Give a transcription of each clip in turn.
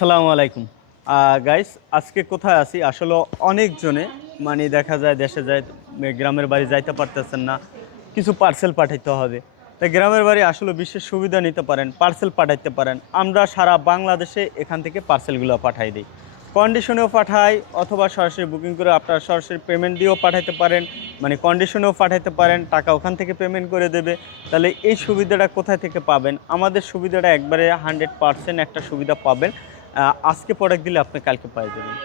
আসসালামু আলাইকুম। গাইস আজকে কোথায় আছি? আসলে অনেকজনে মানে দেখা যায়, দেশে যায় গ্রামের বাড়ি যাইতে পারতেছেন না, কিছু পার্সেল পাঠাইতে হবে। তাই গ্রামের বাড়ি আসলে বিশেষ সুবিধা নিতে পারেন পার্সেল পাঠাইতে পারেন। আমরা সারা বাংলাদেশে এখান থেকে পার্সেলগুলো পাঠাই দিই। কন্ডিশনেও পাঠাই, অথবা সরাসরি বুকিং করে আপনারা সরাসরি পেমেন্ট দিয়েও পাঠাইতে পারেন। মানে কন্ডিশনেও পাঠাইতে পারেন, টাকা ওখান থেকে পেমেন্ট করে দেবে। তাহলে এই সুবিধাটা কোথায় থেকে পাবেন? আমাদের সুবিধাটা একবারে হান্ড্রেড পারসেন্ট একটা সুবিধা পাবেন। আজকে প্রোডাক্ট দিলে আপনি কালকে পাই যাবেন।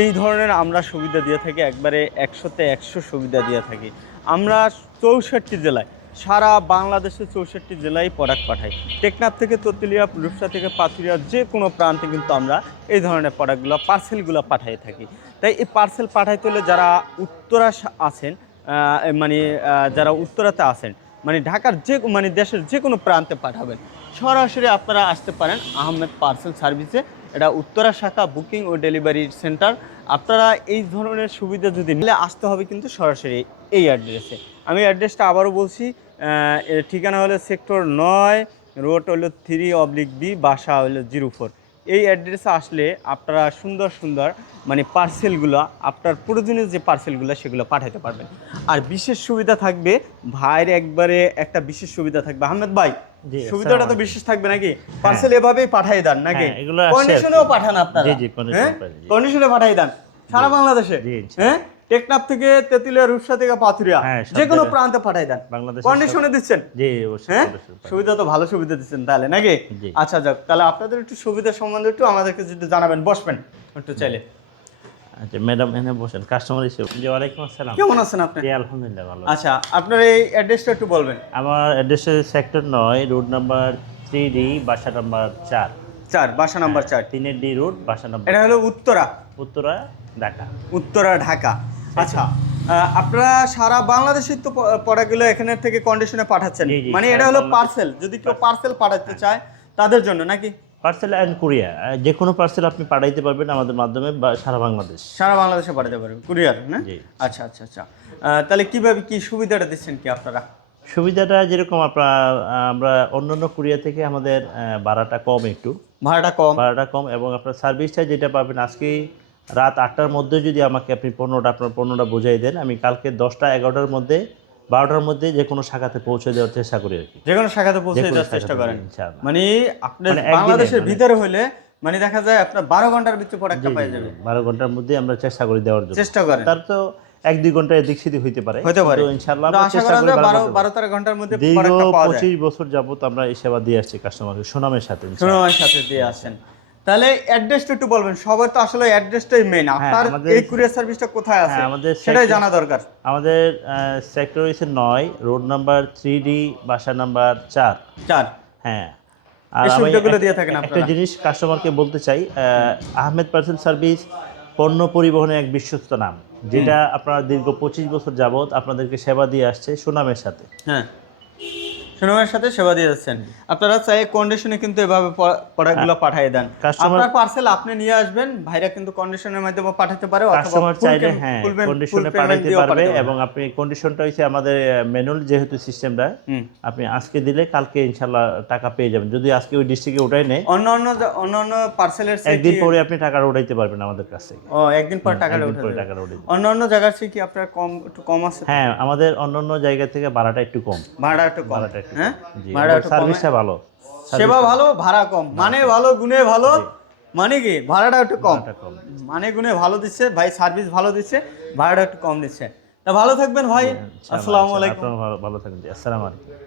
এই ধরনের আমরা সুবিধা দিয়ে থাকি, একবারে একশোতে একশো সুবিধা দিয়ে থাকি। আমরা চৌষট্টি জেলায়, সারা বাংলাদেশের চৌষট্টি জেলায় প্রোডাক্ট পাঠাই। টেকনাফ থেকে ততুলিয়া রূপসা থেকে পাথুরিয়া, যে কোনো প্রান্তে কিন্তু আমরা এই ধরনের প্রোডাক্টগুলো পার্সেলগুলো পাঠিয়ে থাকি। তাই এই পার্সেল পাঠাইতে হলে যারা উত্তরা আছেন মানে যারা উত্তরাতে আছেন মানে ঢাকার যে মানে দেশের যে কোনো প্রান্তে পাঠাবেন। সরাসরি আপনারা আসতে পারেন আহমেদ পার্সেল সার্ভিসে। এটা উত্তরা শাখা বুকিং ও ডেলিভারি সেন্টার। আপনারা এই ধরনের সুবিধা যদি নিলে আসতে হবে কিন্তু সরাসরি এই অ্যাড্রেসে। আমি অ্যাড্রেসটা আবারও বলছি ঠিকানা হলো সেক্টর নয়, রোড হলো থ্রি অবলিক বি বাসা হলো জিরো ফোর এই অ্যাড্রেসে আসলে আপনারা সুন্দর সুন্দর মানে পার্সেলগুলো আপনার প্রয়োজনীয় যে পার্সেলগুলো সেগুলো পাঠাতে পারবেন। আর বিশেষ সুবিধা থাকবে ভাইয়ের একবারে একটা বিশেষ সুবিধা থাকবে। আহমেদ ভাই সুবিধাটা তো বিশেষ থাকবে নাকি? পার্সেল এভাবেই পাঠিয়ে দেন নাকি? হ্যাঁ। কন্ডিশনেও পাঠান আপনারা। condition হ্যাঁ? পাঠাই। কন্ডিশনে দেন। সারা বাংলাদেশে। হ্যাঁ? টেকনাফ থেকে তেতুলিয়া রূপসা থেকে পাথুরিয়া হ্যাঁ, যে কোনো প্রান্তে পাঠিয়ে দেন। বাংলাদেশের কন্ডিশনে দিচ্ছেন? জি হ্যাঁ? সুবিধা তো ভালো সুবিধা দিচ্ছেন তাহলে নাকি? আচ্ছা যাক তাহলে আপনাদের একটু সুবিধা সম্বন্ধে একটু আমাদেরকে যদি জানাবেন বসবেন একটু চাইলে। আচ্ছা ম্যাডাম এনে বসেন কাস্টমার হিসেবে। জি ওয়ালাইকুম আসসালাম। কেমন আছেন আপনি? জি আলহামদুলিল্লাহ ভালো আচ্ছা আপনার এই অ্যাড্রেসটা একটু বলবেন। আমার অ্যাড্রেস সেক্টর নয় রোড নাম্বার থ্রি ডি বাসা নাম্বার চার। চার বাসা নাম্বার চার। তিনের ডি রোড বাসা নাম্বার এটা হলো উত্তরা। উত্তরা ঢাকা। উত্তরা ঢাকা। আচ্ছা আপনারা সারা বাংলাদেশের তো প্রোডাক্টগুলো এখানে থেকে কন্ডিশনে পাঠাচ্ছেন। মানে এটা হলো পার্সেল যদি কেউ পার্সেল পাঠাতে চায় তাদের জন্য নাকি? পার্সেল অ্যান্ড কুরিয়ার যে কোনো পার্সেল আপনি পাঠাইতে পারবেন আমাদের মাধ্যমে বা সারা বাংলাদেশ। সারা বাংলাদেশে পাঠাতে পারবেন কুরিয়ার না? আচ্ছা আচ্ছা আচ্ছা। তাহলে কীভাবে কি সুবিধাটা দিচ্ছেন কি আপনারা? সুবিধাটা যেরকম আপনার আমরা অন্যান্য কুরিয়ার থেকে আমাদের ভাড়াটা কম একটু। ভাড়াটা কম। ভাড়াটা কম এবং আপনার সার্ভিসটা যেটা পাবেন আজকে রাত আটটার মধ্যে যদি আমাকে আপনি পণ্যটা আপনার পণ্যটা বুঝাই দেন আমি কালকে দশটা এগারোটার মধ্যে বারোটার মধ্যে যে কোনো শাখাতে পৌঁছে দেওয়ার চেষ্টা করি আর কি। যে কোনো শাখাতে পৌঁছে দেওয়ার চেষ্টা করেন। মানে আপনার মানে বাংলাদেশের মানে- ভিতরে হলে মানে দেখা যায় আপনার বারো ঘণ্টার ভিতরে প্রোডাক্টটা পেয়ে যাবে। বারো ঘণ্টার মধ্যে আমরা চেষ্টা করি দেওয়ার জন্য। চেষ্টা করেন। তার তো এক দুই ঘণ্টা এদিক সেদিক হইতে পারে। হতে পারে। ইনশাআল্লাহ আমরা আশা চেষ্টা করা যায় ভালো বারো করতে। বারো তেরো ঘণ্টার মধ্যে প্রোডাক্টটা পাওয়া যায়। পঁচিশ বছর যাবত আমরা এই সেবা দিয়ে আসছি কাস্টমারকে সুনামের সাথে সুনামের সাথে দিয়ে আসেন তাহলে অ্যাড্রেসটা একটু বলবেন সবার তো আসলে অ্যাড্রেসটাই মেন আপনার হ্যাঁ, এই কুরিয়ার সার্ভিসটা কোথায় আছে? হ্যাঁ, আমাদের সেটাই জানা দরকার। আমাদের সেক্টর হচ্ছে নয় রোড নাম্বার থ্রি ডি বাসা নাম্বার চার। চার। হ্যাঁ। আর আমি দিয়ে থাকেন একটা আপনারা? জিনিস কাস্টমারকে বলতে চাই আহমেদ পার্সেল সার্ভিস পণ্য পরিবহনের এক বিশ্বস্ত নাম যেটা আপনারা দীর্ঘ পঁচিশ বছর যাবত আপনাদেরকে সেবা দিয়ে আসছে সুনামের সাথে। হ্যাঁ। সুনামের সাথে সেবা দিয়ে যাচ্ছেন। আপনারা চাই কন্ডিশনে কিন্তু এভাবে প্রোডাক্টগুলো পাঠিয়ে দেন। আপনার পার্সেল আপনি নিয়ে আসবেন ভাইরা কিন্তু কন্ডিশনের মাধ্যমে পাঠাতে পারে কাস্টমার চাইলে হ্যাঁ কন্ডিশনে দিয়েও পারবে এবং আপনি কন্ডিশনটা হচ্ছে আমাদের ম্যানুয়াল যেহেতু সিস্টেমটা আপনি আজকে দিলে কালকে ইনশাল্লাহ টাকা পেয়ে যাবেন। যদি আজকে ওই ডিস্ট্রিক্টে উঠাই নেয় অন্য অন্য অন্য অন্য পার্সেলের একদিন পরে আপনি টাকাটা উঠাইতে পারবেন আমাদের কাছে ও একদিন পর টাকাটা একদিন উঠে পরে দেবে। টাকাটা উঠে অন্য অন্য জায়গার চেয়ে কি আপনার কম একটু কম আছে? হ্যাঁ আমাদের অন্য অন্য জায়গা থেকে ভাড়াটা একটু কম। ভাড়া একটু কম। ভাড়াটা হ্যাঁ? ভাড়া সার্ভিসটা ভালো সেবা ভালো ভাড়া কম। মানে ভালো গুণে ভালো মানে কি? ভাড়াটা একটু কম। মানে গুণে ভালো দিচ্ছে ভাই সার্ভিস ভালো দিচ্ছে ভাড়াটা একটু কম দিচ্ছে। তা ভালো থাকবেন ভাই। আসসালামু আলাইকুম। ভালো- থাকবেন। আসসালামু আলাইকুম।